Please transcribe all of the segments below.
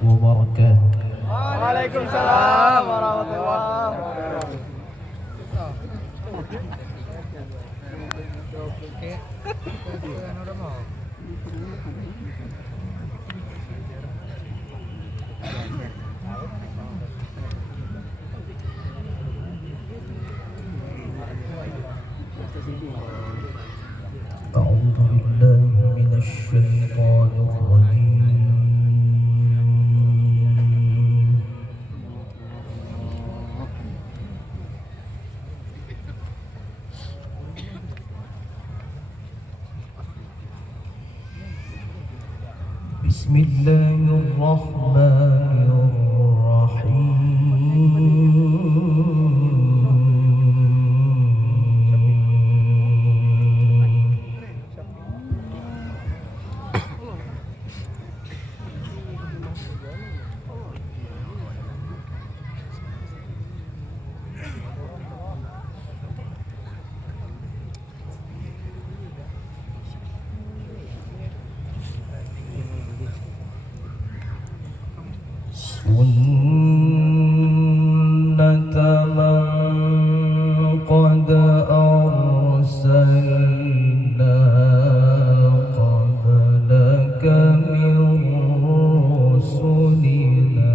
wabarakatuh. Waalaikumsalam warahmatullahi wabarakatuh. أعوذ بالله من الشيطان الرجيم. بسم الله الرحمن سنة من قد أرسلنا قبلك من رسلنا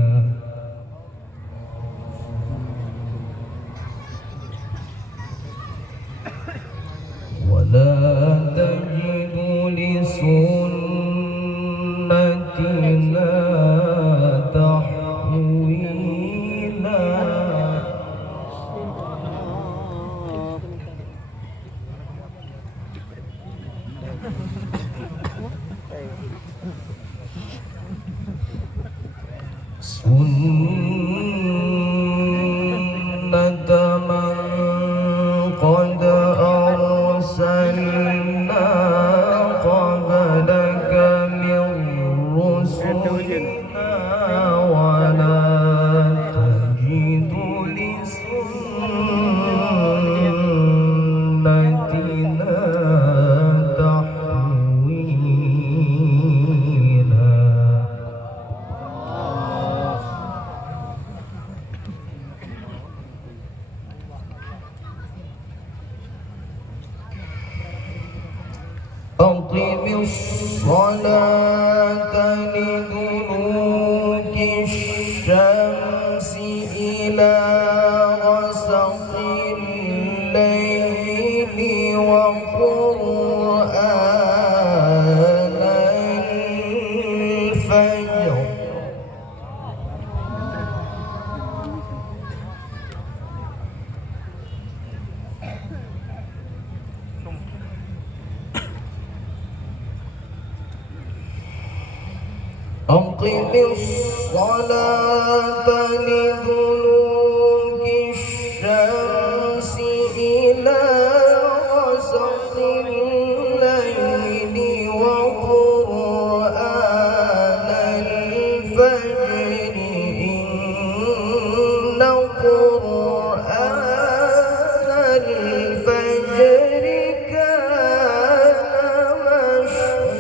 ولا تجد لسنتنا تحويلا. سنة من قد أرسلنا قبلك من رسلنا ولا تجد لسنتنا تحويلا. أقم الصلاة لدلوك الشمس إلى غسق الليل وقرآن الفجر أقم الصلاة لدلوك الشمس إلى غسق الليل وقرآن الفجر إن قرآن الفجر كان مشهودا.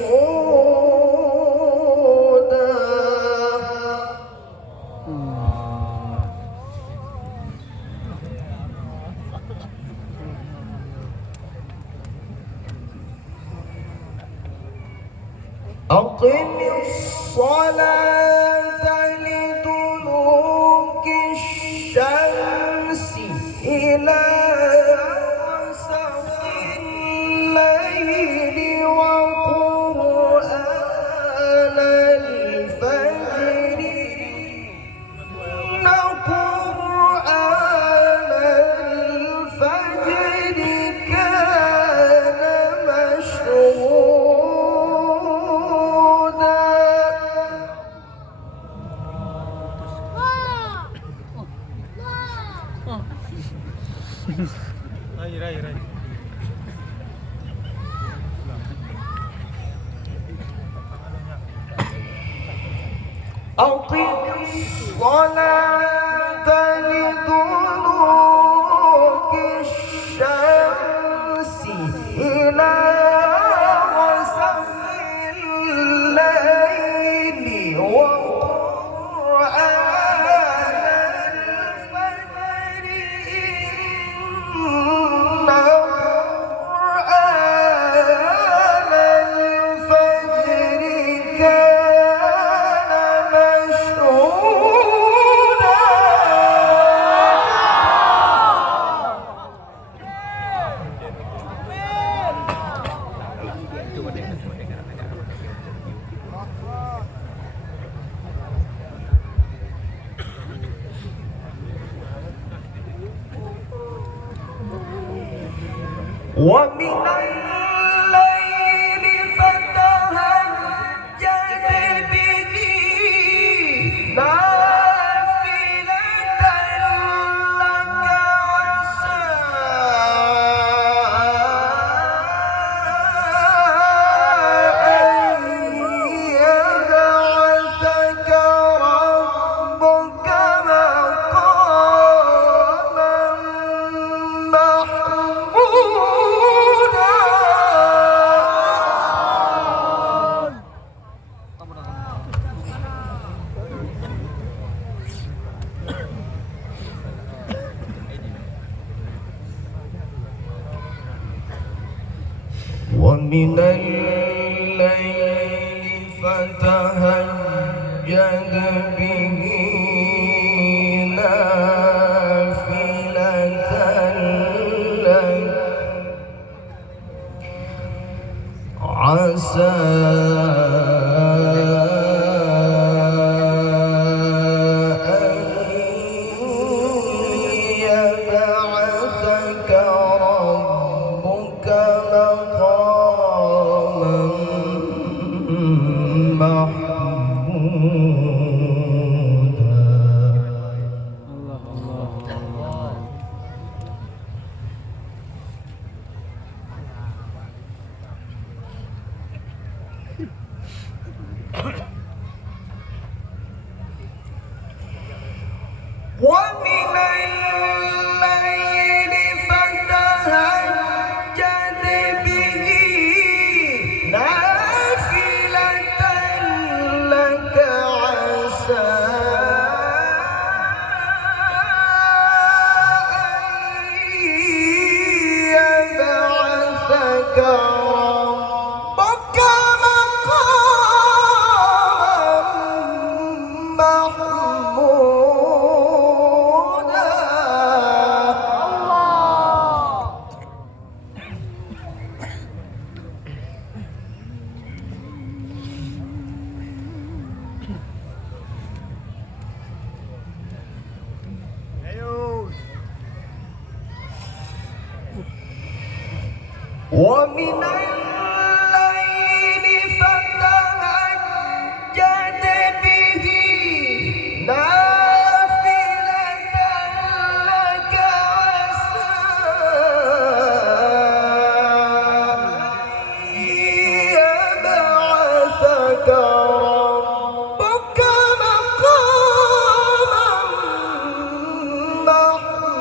أقم الصلاة لدلوك الشمس إلى غسق الليل وقرآن الفجر إن قرآن الفجر كان مشهودا. أقم الصلاة لدلوك الشمس إلى غسق الليل وقرآن ومن الليل فتهجد به نافلة لك عسى أن يبعثك ربك مقاما محمودا. ومن الليل فتهجد به نافلة لك عسى أن يبعثك ربك مقاما محمودا. ومن الليل فتهجد به نافلة لك عسى أن يبعثك ربك مقاما محمودا. ومن الليل فتهجد به نافلة لك عسى أن يبعثك ربك مقاما محمودا.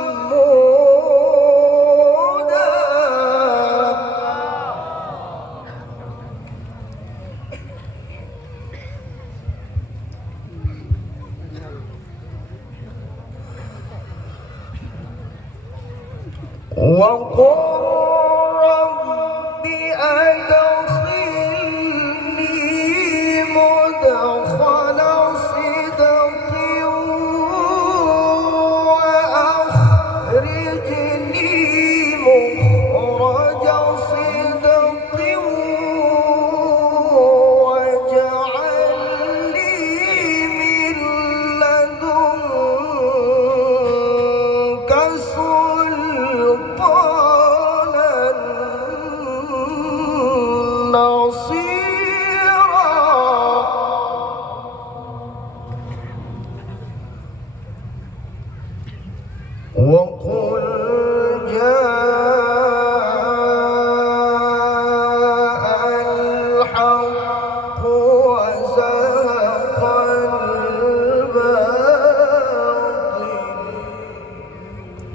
وقل رب أدخلني مدخل صدق وأخرجني مخرج صدق واجعل لي من لدنك سلطانا نصيرا. وقل جاء الحق وزهق الباطل.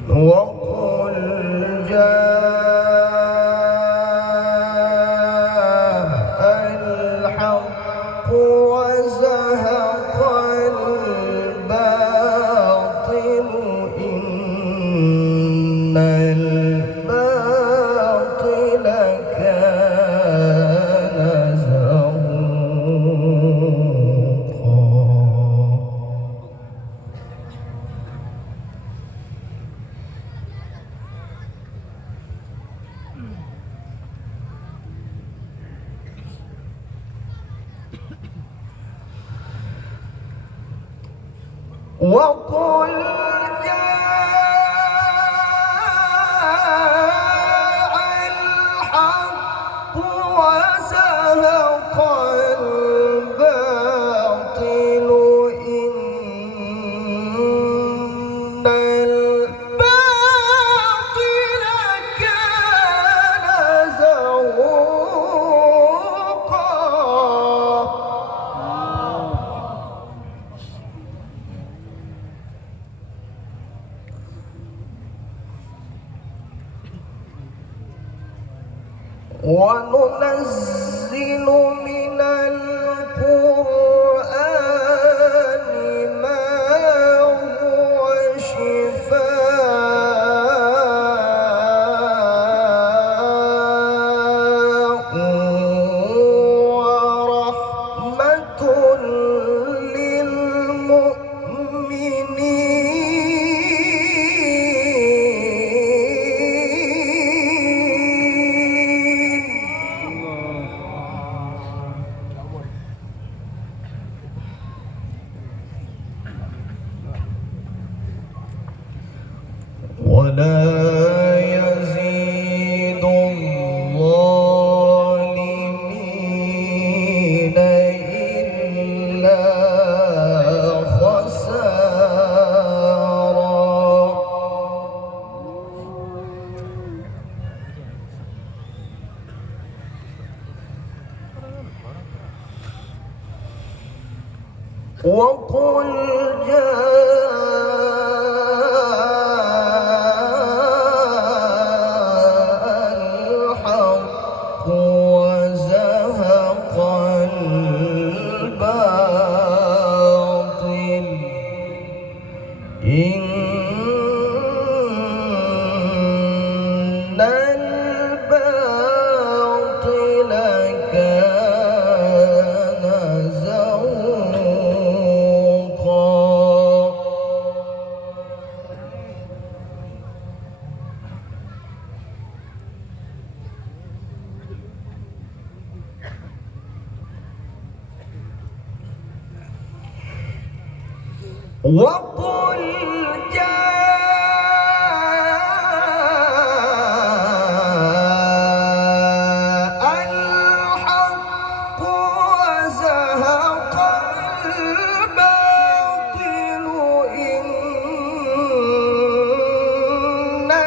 وقل جاء الحق وزهق الباطل إن الباطل كان وقل جاء وننزل من القرآن ما هو شفاء ورحمة ولا يزيد الظالمين إلا خسارا. وقل وزهق الباطل إن الباطل كان زهوقا. وقل جاء الحق وزهق الباطل إن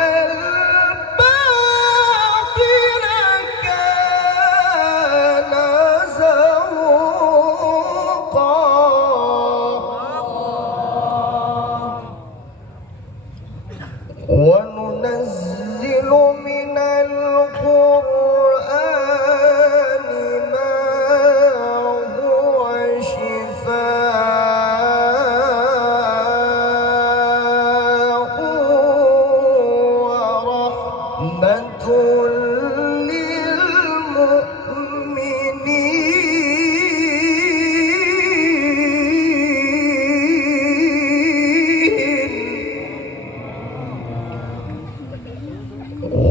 الباطل كان زهوقا. وننزل من القرآن ما هو شفاء ورحمة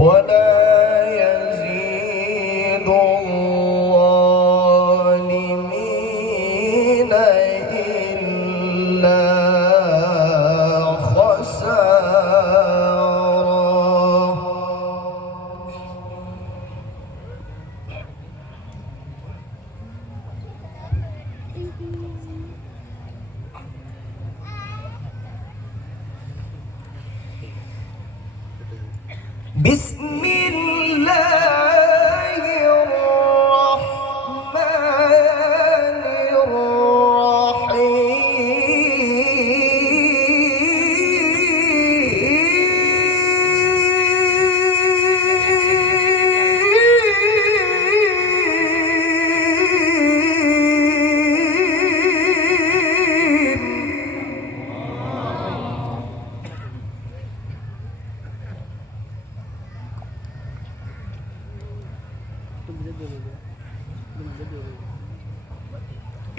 ولا يزيد الظالمين إلا خسارا. بسم الله الرحمن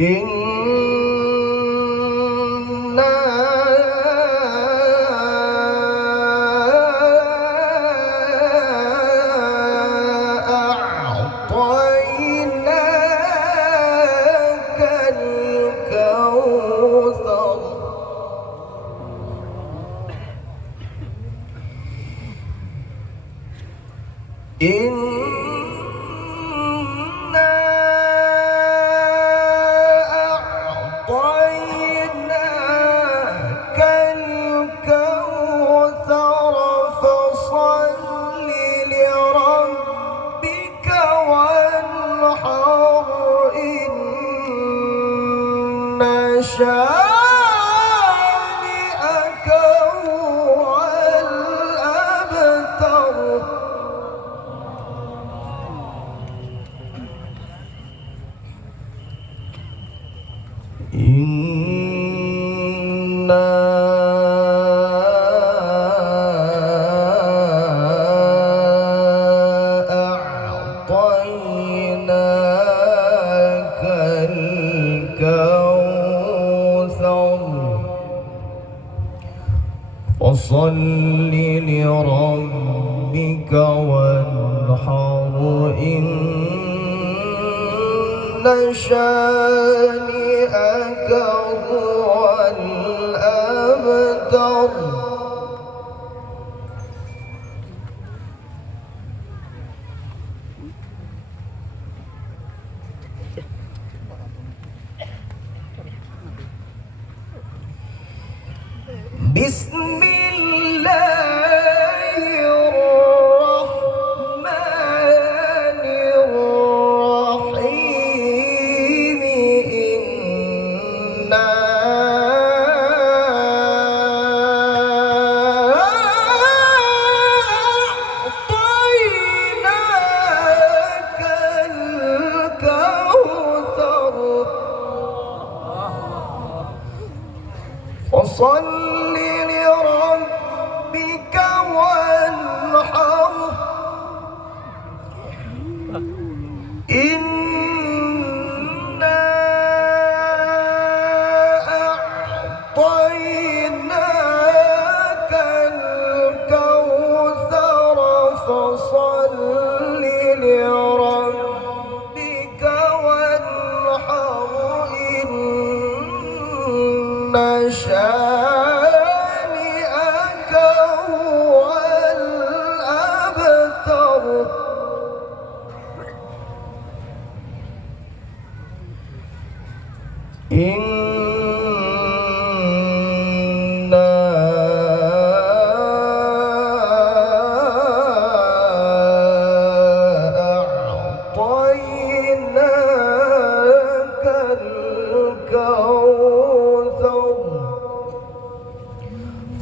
إنا أعطيناك الكوثر. أعطيناك الكوثر فصل لربك وانحر إن شانئك هو الأبتر. إنا أعطيناك الكوثر فصل لربك وانحر إن شانئك هو الأبتر بسم الله الرحمن الرحيم إنا أعطيناك الكوثر فصل لربك وانحر إنا أعطيناك الكوثر فصل لربك وانحر إن شانئك هو الأبتر إنا أعطيناك الكوثر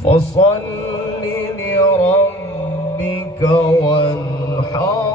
فصل لربك وانحر